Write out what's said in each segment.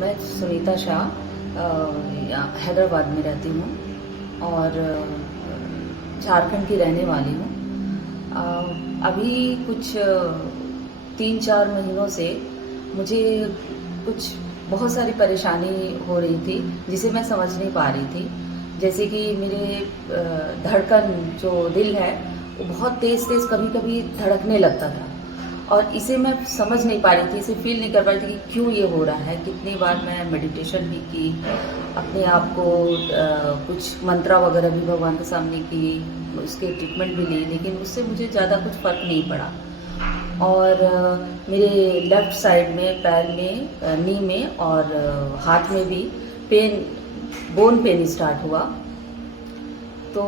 मैं सुनीता शाह हैदराबाद में रहती हूँ और झारखंड की रहने वाली हूँ। अभी कुछ 3-4 महीनों से मुझे कुछ बहुत सारी परेशानी हो रही थी जिसे मैं समझ नहीं पा रही थी। जैसे कि मेरे धड़कन जो दिल है वो बहुत तेज़ तेज़ कभी-कभी धड़कने लगता था और इसे मैं समझ नहीं पा रही थी, इसे फ़ील नहीं कर पा रही थी कि क्यों ये हो रहा है। कितनी बार मैं मेडिटेशन भी की, अपने आप को कुछ मंत्रा वगैरह भी भगवान के सामने की, उसके ट्रीटमेंट भी ली, लेकिन उससे मुझे ज़्यादा कुछ फ़र्क नहीं पड़ा। और मेरे लेफ़्ट साइड में, पैर में, नी में और हाथ में भी पेन, बोन पेन स्टार्ट हुआ। तो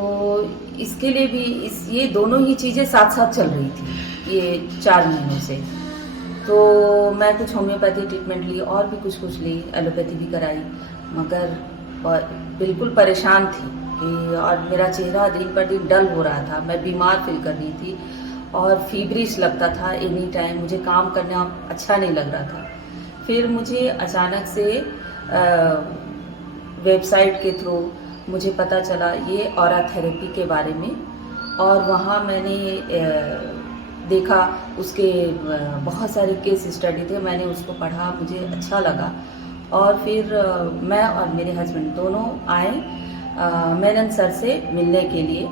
इसके लिए भी ये दोनों ही चीज़ें साथ-साथ चल रही थी ये 4 महीनों से। तो मैं कुछ होम्योपैथी ट्रीटमेंट ली और भी कुछ ली, एलोपैथी भी कराई, मगर बिल्कुल परेशान थी कि और मेरा चेहरा दिन पर दिन डल हो रहा था। मैं बीमार फ़ील कर रही थी और फ़ीवरिश लगता था एनी टाइम, मुझे काम करना अच्छा नहीं लग रहा था। फिर मुझे अचानक से वेबसाइट के थ्रू मुझे पता चला ये ऑरा थेरेपी के बारे में और वहाँ मैंने देखा उसके बहुत सारे केस स्टडी थे, मैंने उसको पढ़ा, मुझे अच्छा लगा और फिर मैं और मेरे हस्बैंड दोनों आए मेनन सर से मिलने के लिए।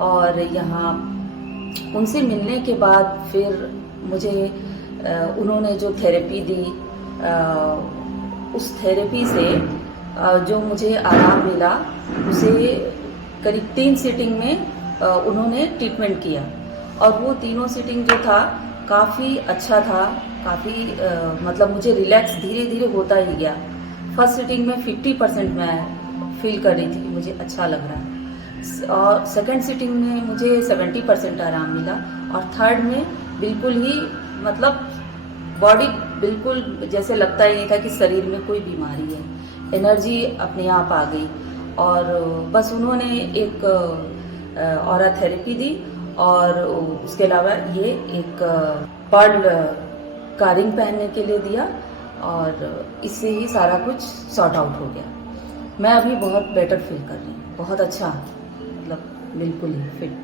और यहाँ उनसे मिलने के बाद फिर मुझे उन्होंने जो थेरेपी दी, उस थेरेपी से जो मुझे आराम मिला उसे करीब 3 सीटिंग में उन्होंने ट्रीटमेंट किया और वो तीनों सीटिंग जो था काफ़ी अच्छा था, काफ़ी मतलब मुझे रिलैक्स धीरे धीरे होता ही गया। फर्स्ट सीटिंग में 50% मैं फील कर रही थी कि मुझे अच्छा लग रहा है और सेकंड सीटिंग में मुझे 70% आराम मिला और थर्ड में बिल्कुल ही मतलब बॉडी बिल्कुल जैसे लगता ही नहीं था कि शरीर में कोई बीमारी है, एनर्जी अपने आप आ गई। और बस उन्होंने एक ऑरा थेरेपी दी और उसके अलावा ये एक पर्ल का रिंग पहनने के लिए दिया और इससे ही सारा कुछ सॉर्ट आउट हो गया। मैं अभी बहुत बेटर फील कर रही हूँ, बहुत अच्छा, मतलब बिल्कुल ही फिट।